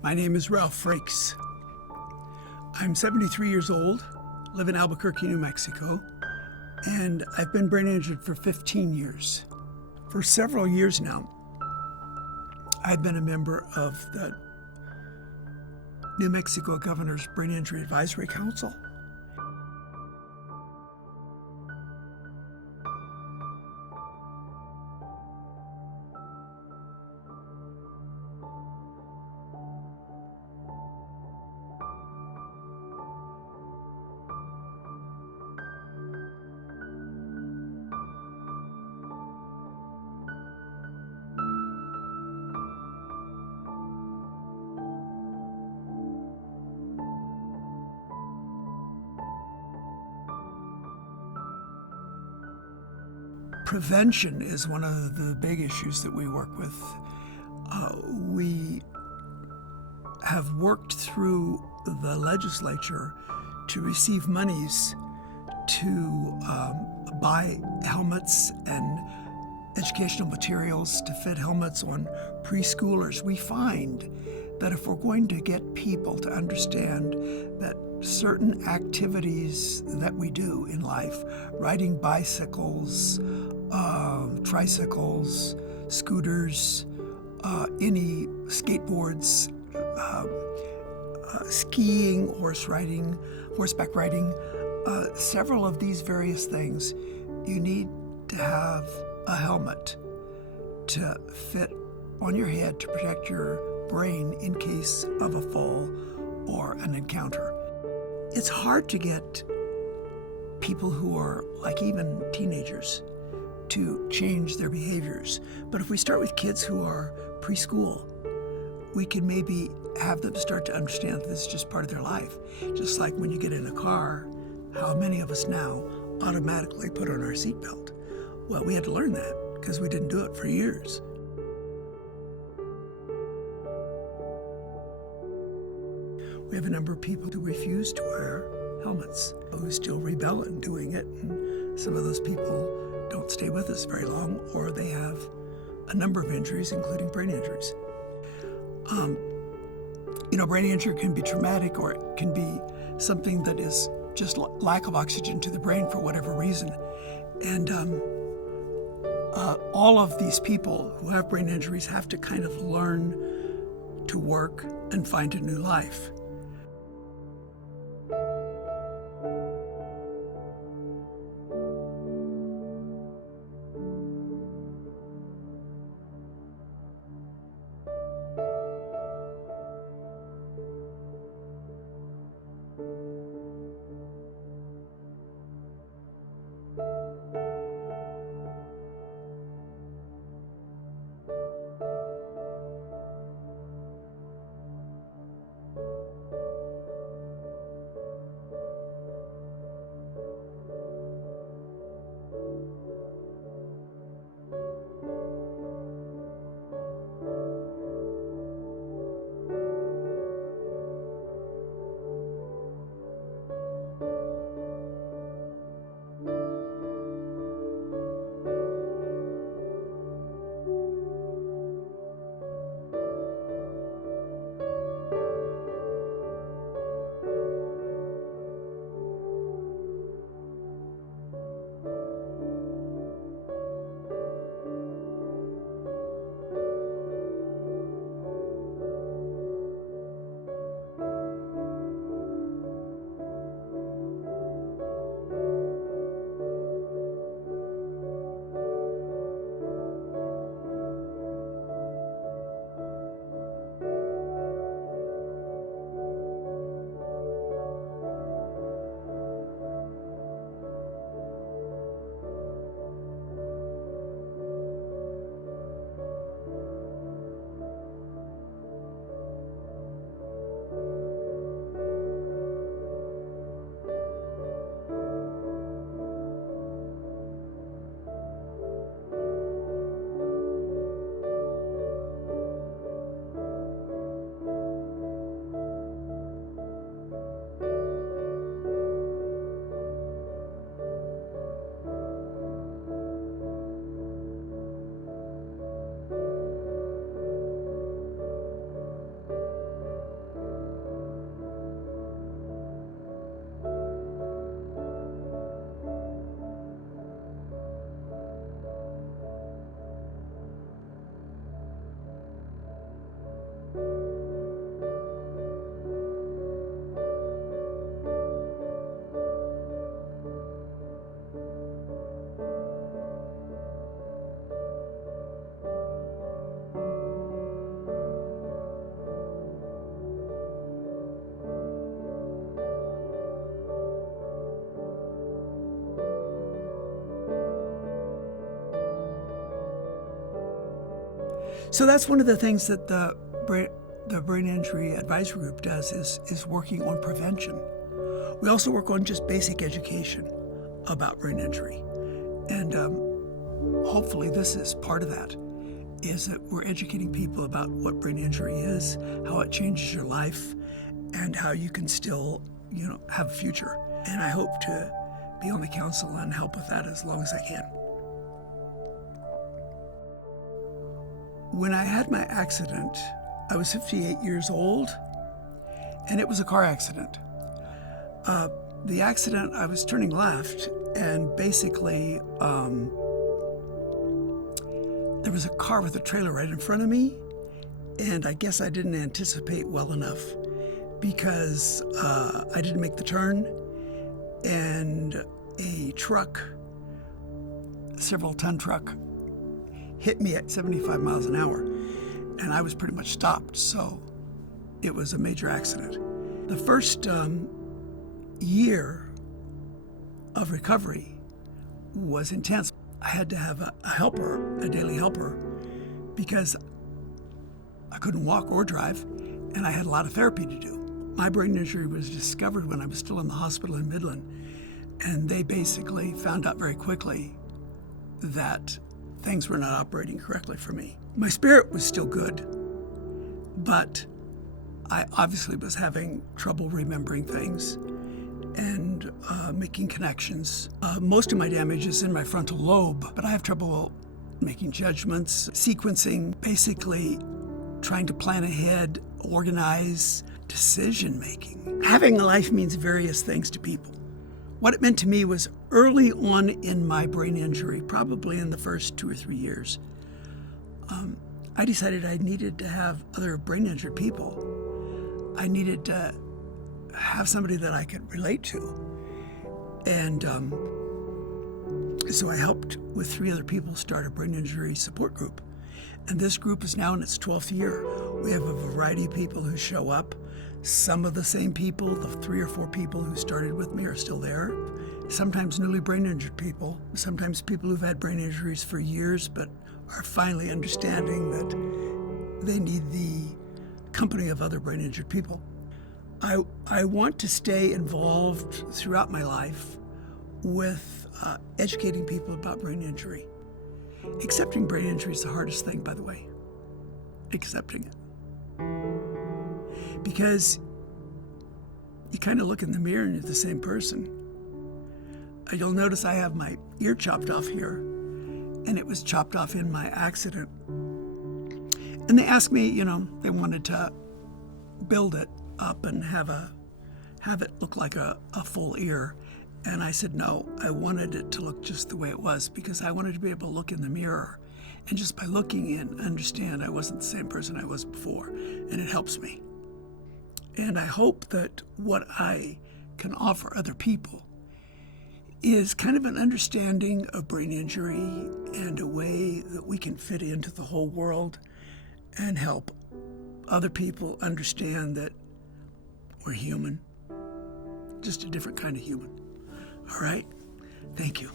My name is Ralph Frakes. I'm 73 years old, live in Albuquerque, New Mexico, and I've been brain injured for 15 years. For several years now, I've been a member of the New Mexico Governor's Brain Injury Advisory Council. Prevention is one of the big issues that we work with. We have worked through the legislature to receive monies to buy helmets and educational materials to fit helmets on preschoolers. We find that if we're going to get people to understand that certain activities that we do in life, riding bicycles, tricycles, scooters, any skateboards, skiing, horseback riding, several of these various things, you need to have a helmet to fit on your head to protect your brain in case of a fall or an encounter. It's hard to get people who are like even teenagers to change their behaviors. But if we start with kids who are preschool, we can maybe have them start to understand that this is just part of their life. Just like when you get in a car, how many of us now automatically put on our seatbelt? Well, we had to learn that because we didn't do it for years. We have a number of people who refuse to wear helmets, who still rebel in doing it, and some of those people don't stay with us very long, or they have a number of injuries, including brain injuries. Brain injury can be traumatic, or it can be something that is just lack of oxygen to the brain for whatever reason. And all of these people who have brain injuries have to kind of learn to work and find a new life. So that's one of the things that the Brain Injury Advisory Group does is working on prevention. We also work on just basic education about brain injury. And hopefully this is part of that, is that we're educating people about what brain injury is, how it changes your life, and how you can still, have a future. And I hope to be on the council and help with that as long as I can. When I had my accident, I was 58 years old, and it was a car accident. The accident, I was turning left, and basically there was a car with a trailer right in front of me, and I guess I didn't anticipate well enough because I didn't make the turn, and a truck, several-ton truck, hit me at 75 miles an hour, and I was pretty much stopped, so it was a major accident. The first year of recovery was intense. I had to have a helper, a daily helper, because I couldn't walk or drive, and I had a lot of therapy to do. My brain injury was discovered when I was still in the hospital in Midland, and they basically found out very quickly that things were not operating correctly for me. My spirit was still good, but I obviously was having trouble remembering things and making connections. Most of my damage is in my frontal lobe, but I have trouble making judgments, sequencing, basically trying to plan ahead, organize, decision making. Having a life means various things to people. What it meant to me was early on in my brain injury, probably in the first 2 or 3 years, I decided I needed to have other brain injured people. I needed to have somebody that I could relate to. And so I helped with 3 other people start a brain injury support group. And this group is now in its 12th year. We have a variety of people who show up. Some of the same people, the 3 or 4 people who started with me are still there. Sometimes newly brain injured people, sometimes people who've had brain injuries for years but are finally understanding that they need the company of other brain injured people. I want to stay involved throughout my life with educating people about brain injury. Accepting brain injury is the hardest thing, by the way. Accepting it. Because you kind of look in the mirror and you're the same person. You'll notice I have my ear chopped off here, and it was chopped off in my accident. And they asked me, they wanted to build it up and have it look like a full ear. And I said, no, I wanted it to look just the way it was because I wanted to be able to look in the mirror and just by looking in, understand I wasn't the same person I was before. And it helps me. And I hope that what I can offer other people is kind of an understanding of brain injury and a way that we can fit into the whole world and help other people understand that we're human, just a different kind of human. All right? Thank you.